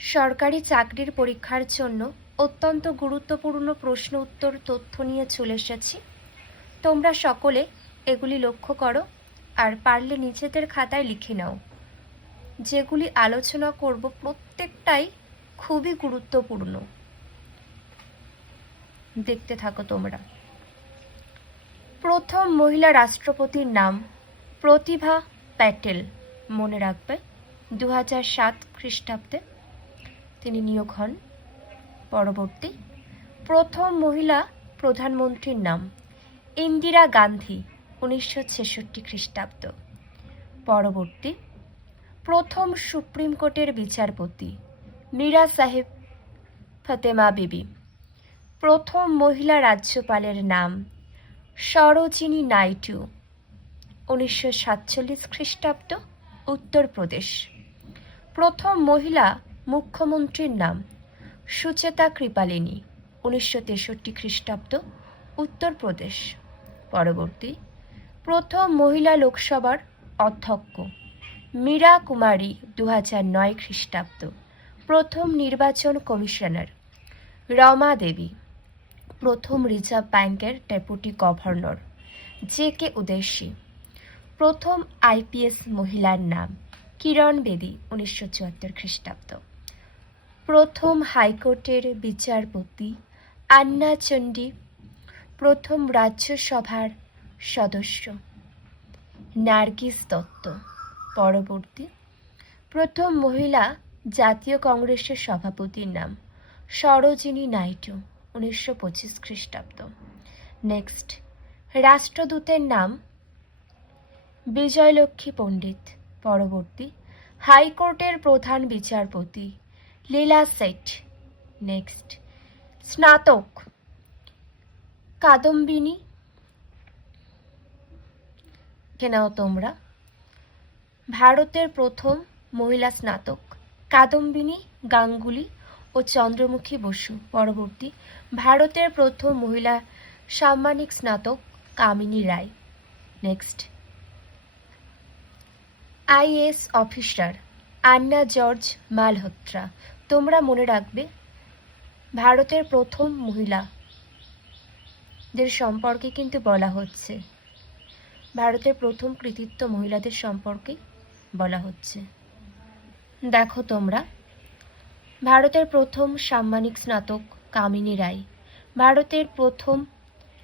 সরকারি চাকরির পরীক্ষার জন্য অত্যন্ত গুরুত্বপূর্ণ প্রশ্ন উত্তর তথ্য নিয়ে চলে এসেছি। তোমরা সকলে এগুলি লক্ষ্য করো আর পারলে নিজেদের খাতায় লিখে নাও। যেগুলি আলোচনা করব প্রত্যেকটাই খুবই গুরুত্বপূর্ণ। দেখতে থাকো তোমরা। প্রথম মহিলা রাষ্ট্রপতির নাম প্রতিভা প্যাটেল। মনে রাখবে 2007 খ্রিস্টাব্দে তিনি নিয়োগ হন। পরবর্তী, প্রথম মহিলা প্রধানমন্ত্রীর নাম ইন্দিরা গান্ধী, 1966 খ্রিস্টাব্দ। পরবর্তী, প্রথম সুপ্রিম কোর্টের বিচারপতি মীরা সাহেব ফতেমা বিবি। প্রথম মহিলা রাজ্যপালের নাম সরোজিনী নাইডু, 1947 খ্রিস্টাব্দ, উত্তরপ্রদেশ। প্রথম মহিলা মুখ্যমন্ত্রীর নাম সুচেতা কৃপালিনী, 1963 খ্রিস্টাব্দ, উত্তরপ্রদেশ। পরবর্তী, প্রথম মহিলা লোকসভার অধ্যক্ষ মীরা কুমারী, 2009 খ্রিস্টাব্দ। প্রথম নির্বাচন কমিশনার রমা দেবী। প্রথম রিজার্ভ ব্যাংকের ডেপুটি গভর্নর জে.কে. উদেশী। প্রথম আইপিএস মহিলার নাম কিরণ বেদী, 1974 খ্রিস্টাব্দ। প্রথম হাইকোর্টের বিচারপতি আন্না চণ্ডী। প্রথম রাজ্যসভার সদস্য নার্গিস দত্ত। পরবর্তী, প্রথম মহিলা জাতীয় কংগ্রেসের সভাপতির নাম সরোজিনী নাইডু, 1925 খ্রিস্টাব্দ। নেক্সট, রাষ্ট্রদূতের নাম বিজয়লক্ষ্মী পণ্ডিত। পরবর্তী, হাইকোর্টের প্রধান বিচারপতি লীলা সেঠ। নেক্সট, স্নাতক কাদম্বিনী। নাও তোমরা। ভারতের প্রথম মহিলা স্নাতক কাদম্বিনী গাঙ্গুলি ও চন্দ্রমুখী বসু। পরবর্তী, ভারতের প্রথম মহিলা সাম্মানিক স্নাতক কামিনী রায়। নেক্সট, আইএএস অফিসার আন্না জর্জ মালহোত্রা। তোমরা মনে রাখবে ভারতের প্রথম মহিলাদের সম্পর্কে কিন্তু বলা হচ্ছে, ভারতের প্রথম কৃতিত্ব মহিলাদের সম্পর্কে বলা হচ্ছে। দেখো তোমরা, ভারতের প্রথম সাম্মানিক স্নাতক কামিনী রায়। ভারতের প্রথম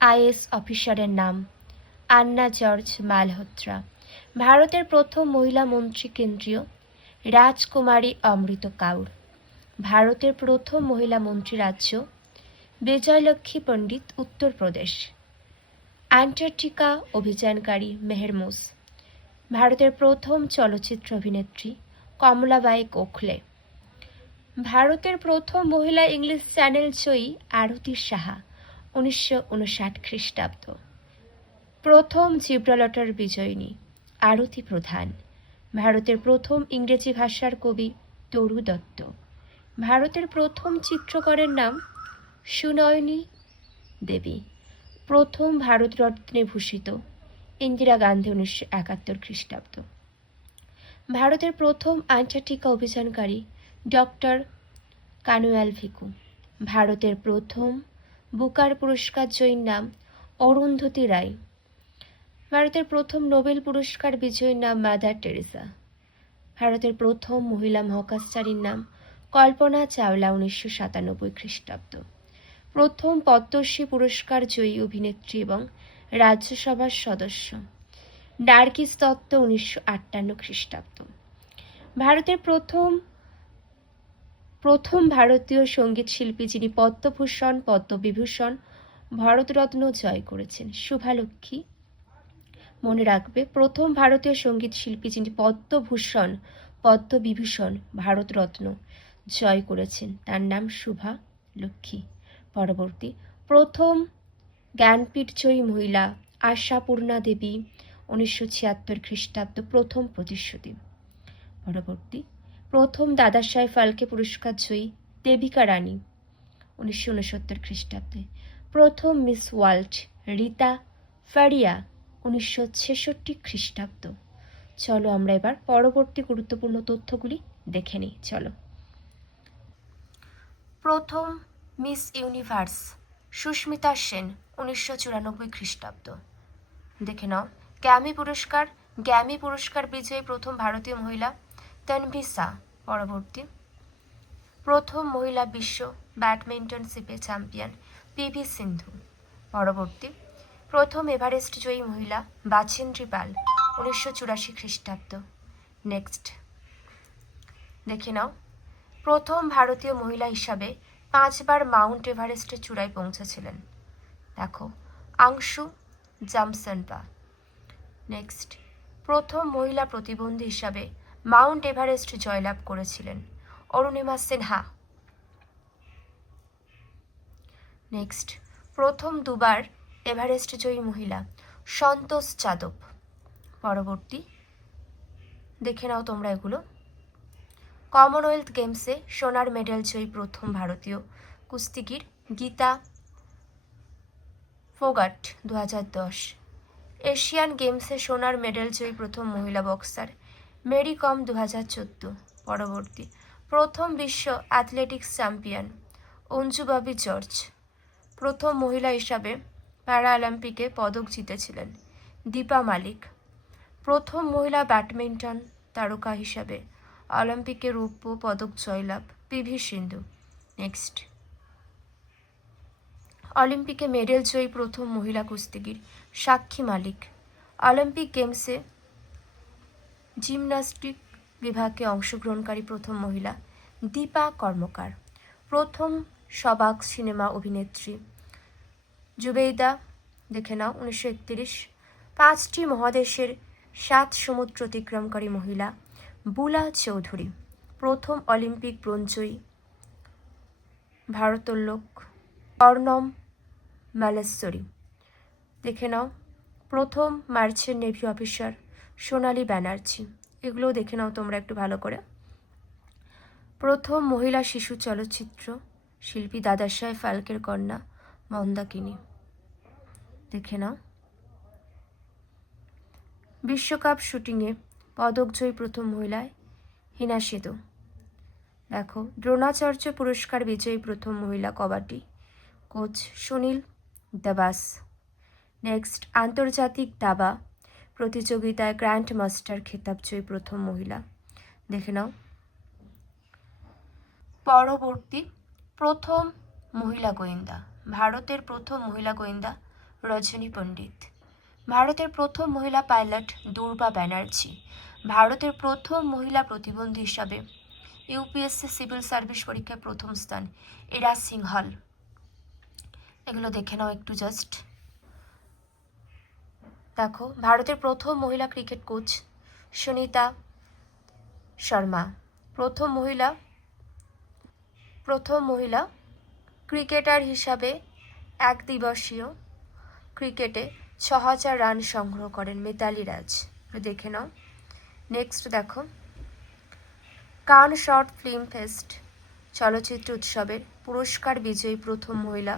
আইএএস অফিসারের নাম আন্না জর্জ মালহোত্রা। ভারতের প্রথম মহিলা মন্ত্রী কেন্দ্রীয় রাজকুমারী অমৃত কাউর। ভারতের প্রথম মহিলা মন্ত্রী রাজ্য বিজয়লক্ষ্মী পণ্ডিত, উত্তরপ্রদেশ। অ্যান্টার্কটিকা অভিযানকারী মেহরমোজ। ভারতের প্রথম চলচ্চিত্র অভিনেত্রী কমলাবাই গোখলে। ভারতের প্রথম মহিলা ইংলিশ চ্যানেল জয়ী আরতি সাহা, 1959 খ্রিস্টাব্দ। প্রথম জিব্রাল্টার বিজয়িনী আরতি প্রধান। ভারতের প্রথম ইংরেজি ভাষার কবি তরু দত্ত। ভারতের প্রথম চিত্রকরের নাম সুনয়নী দেবী। প্রথম ভারতরত্নে ভূষিত ইন্দিরা গান্ধী, 1971 খ্রিস্টাব্দ। ভারতের প্রথম অ্যান্টার্কটিকা অভিযানকারী ডক্টর কানুয়াল ভিকু। ভারতের প্রথম বুকার পুরস্কার জয়ীর নাম অরুন্ধতী রায়। ভারতের প্রথম নোবেল পুরস্কার বিজয়ীর নাম মাদার টেরেসা। ভারতের প্রথম মহিলা মহাকাশচারীর নাম কল্পনা চাওলা, 1997 খ্রিস্টাব্দ। প্রথম পদ্মশ্রী পুরস্কার জয়ী অভিনেত্রী এবং রাজ্যসভার সদস্য নার্গিস দত্ত, 1958 খ্রিস্টাব্দ। ভারতের প্রথম ভারতীয় সঙ্গীত শিল্পী যিনি পদ্মভূষণ, পদ্মবিভূষণ, ভারতরত্ন জয় করেছেন শুভালক্ষ্মী। মনে রাখবে, প্রথম ভারতীয় সঙ্গীত শিল্পী যিনি পদ্মভূষণ, পদ্মবিভূষণ, ভারতরত্ন জয় করেছেন তার নাম শুভা লক্ষ্মী। পরবর্তী, প্রথম জ্ঞানপীঠ জয়ী মহিলা আশাপূর্ণা দেবী, 1976 খ্রিস্টাব্দ। প্রথম প্রতিশ্রুতি। পরবর্তী, প্রথম দাদাসাহেব ফালকে পুরস্কার জয়ী দেবিকা রানী, 1969 খ্রিস্টাব্দে। প্রথম মিস ওয়ার্ল্ড রীতা ফারিয়া, 1966 খ্রিস্টাব্দ। চলো আমরা এবার পরবর্তী গুরুত্বপূর্ণ তথ্যগুলি দেখে নিই। চলো। প্রথম মিস ইউনিভার্স সুস্মিতা সেন 1994 খ্রিস্টাব্দ। দেখে নাও। গ্র্যামি পুরস্কার বিজয়ী প্রথম ভারতীয় মহিলা তনভি শাহ। পরবর্তী। প্রথম মহিলা বিশ্ব ব্যাডমিন্টনশিপে চ্যাম্পিয়ন পিভি সিন্ধু। পরবর্তী। প্রথম এভারেস্ট জয়ী মহিলা বাচেন্দ্রী পাল 1984 খ্রিস্টাব্দ। নেক্সট দেখে নাও। প্রথম ভারতীয় মহিলা হিসাবে 5 বার মাউন্ট এভারেস্টের চূড়ায় পৌঁছেছিলেন। দেখো, আংশু জামসনপা। নেক্সট। প্রথম মহিলা প্রতিবন্ধী হিসাবে মাউন্ট এভারেস্ট জয়লাভ করেছিলেন অরুণিমা সিনহা। নেক্সট। প্রথম দুবার এভারেস্ট জয়ী মহিলা সন্তোষ যাদব। পরবর্তী। দেখে নাও তোমরা এগুলো। কমনওয়েলথ গেমসে সোনার মেডেল জয়ী প্রথম ভারতীয় কুস্তিগির গীতা ফোগাট 2010। এশিয়ান গেমসে সোনার মেডেল জয়ী প্রথম মহিলা বক্সার মেরি কম 2014। পরবর্তী। প্রথম বিশ্ব athletics champion Anju Bobby George. প্রথম মহিলা হিসাবে প্যারাঅলিম্পিকে পদক জিতেছিলেন দীপা মালিক। প্রথম মহিলা ব্যাডমিন্টন তারকা হিসাবে অলিম্পিকে রৌপ্য পদক জয়লাভ পিভি সিন্ধু। নেক্সট। অলিম্পিকে মেডেল জয়ী প্রথম মহিলা কুস্তিগির সাক্ষী মালিক। অলিম্পিক গেমসে জিমন্যাস্টিক বিভাগে অংশগ্রহণকারী প্রথম মহিলা দীপা কর্মকার। প্রথম সবাক সিনেমা অভিনেত্রী জুবেইদা। দেখে নাও 1931। 5টি মহাদেশের 7 সমুদ্র অতিক্রমকারী মহিলা বুলা চৌধুরী। প্রথম অলিম্পিক ব্রোঞ্জজয়ী ভারোত্তোলক অর্ণব মালেশ্বরী। দেখে নাও। প্রথম মার্চেন্ট নেভি অফিসার সোনালী ব্যানার্জি। এগুলোও দেখে নাও তোমরা একটু ভালো করে। প্রথম মহিলা শিশু চলচ্চিত্র শিল্পী দাদাসাহেব ফালকের কন্যা মন্দাকিনী। দেখে নাও। বিশ্বকাপ শুটিংয়ে পদকজয়ী প্রথম মহিলা হিনা সেদু। দেখো, দ্রোণাচার্য পুরস্কার বিজয়ী প্রথম মহিলা কবাডি কোচ সুনীল দাবাস। নেক্সট। আন্তর্জাতিক দাবা প্রতিযোগিতায় গ্র্যান্ড মাস্টার খেতাব জয়ী প্রথম মহিলা। দেখে নাও। পরবর্তী। প্রথম মহিলা গোয়েন্দা ভারতের প্রথম মহিলা গোয়েন্দা রজনী পণ্ডিত। ভারতের প্রথম মহিলা পাইলট দুর্বা ব্যানার্জি। ভারতের প্রথম মহিলা প্রতিবন্ধী হিসাবে ইউপিএসসি সিভিল সার্ভিস পরীক্ষায় প্রথম স্থান ইরা সিংহল। এগুলো দেখে নাও একটু জাস্ট। দেখো, ভারতের প্রথম মহিলা ক্রিকেট কোচ সুনীতা শর্মা। প্রথম মহিলা ক্রিকেটার হিসাবে একদিবসীয় ক্রিকেটে 6000 রান সংগ্রহ করেন মিতালি রাজ। দেখে নাও। নেক্সট দেখো। কান শর্ট ফিল্ম ফেস্ট চলচ্চিত্র উৎসবের পুরস্কার বিজয়ী প্রথম মহিলা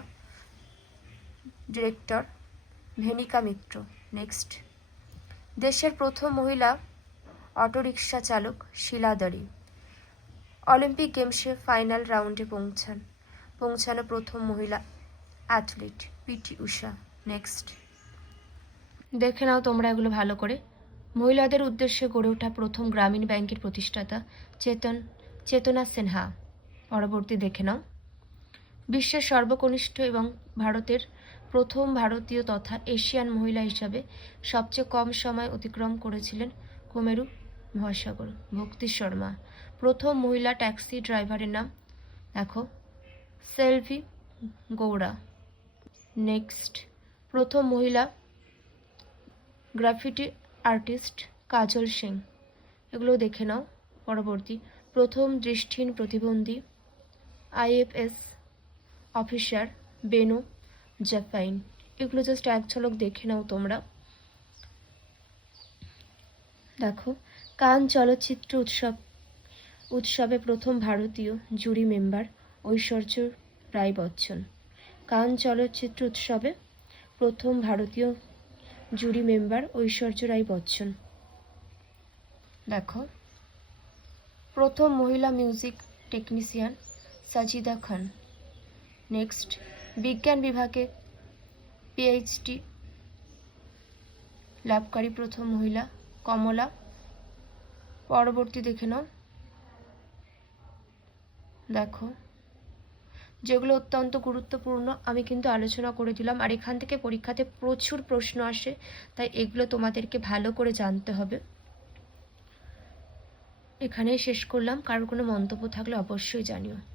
ডিরেক্টর ভেনিকা মিত্র। নেক্সট। দেশের প্রথম মহিলা অটোরিকশা চালক শিলা দরি। অলিম্পিক গেমসে ফাইনাল রাউন্ডে পৌঁছানো প্রথম মহিলা অ্যাথলিট পিটি উষা। নেক্সট। দেখে নাও তোমরা এগুলো ভালো করে। মহিলাদের উদ্দেশ্যে গড়ে ওঠা প্রথম গ্রামীণ ব্যাংকের প্রতিষ্ঠাতা চেতনা সিনহা। পরবর্তী দেখে নাও। বিশ্বের সর্বকনিষ্ঠ এবং ভারতের প্রথম ভারতীয় তথা এশিয়ান মহিলা হিসাবে সবচেয়ে কম সময় অতিক্রম করেছিলেন কুমেরু মহাসাগর ভক্তি শর্মা। প্রথম মহিলা ট্যাক্সি ড্রাইভারের নাম দেখো সেলভি গৌড়া। নেক্সট। প্রথম মহিলা গ্রাফিটি আর্টিস্ট কাজল সিং। এগুলো দেখে নাও। পরবর্তী। প্রথম দৃষ্টিহীন প্রতিবন্ধী আইএফএস অফিসার বেনু জাফাইন। এগুলো জাস্ট এক ঝলক দেখে নাও তোমরা। দেখো, কান চলচ্চিত্র উৎসবে প্রথম ভারতীয় জুরি মেম্বার ঐশ্বর্য রায় বচ্চন। কান চলচ্চিত্র উৎসবে প্রথম ভারতীয় জুরি মেম্বার ঐশ্বর্য রায় বচ্চন। দেখো, প্রথম মহিলা মিউজিক টেকনিশিয়ান সাজিদা খান। নেক্সট, বিজ্ঞান বিভাগে পিএইচডি লাভকারী প্রথম মহিলা কমলা। পরবর্তী দেখে নাও। দেখো, যেগুলো অত্যন্ত গুরুত্বপূর্ণ আমি কিন্তু আলোচনা করে দিলাম, আর এখান থেকে পরীক্ষাতে প্রচুর প্রশ্ন আসে, তাই এগুলো তোমাদেরকে ভালো করে জানতে হবে। এখানেই শেষ করলাম। কারোর কোনো মন্তব্য থাকলে অবশ্যই জানিও।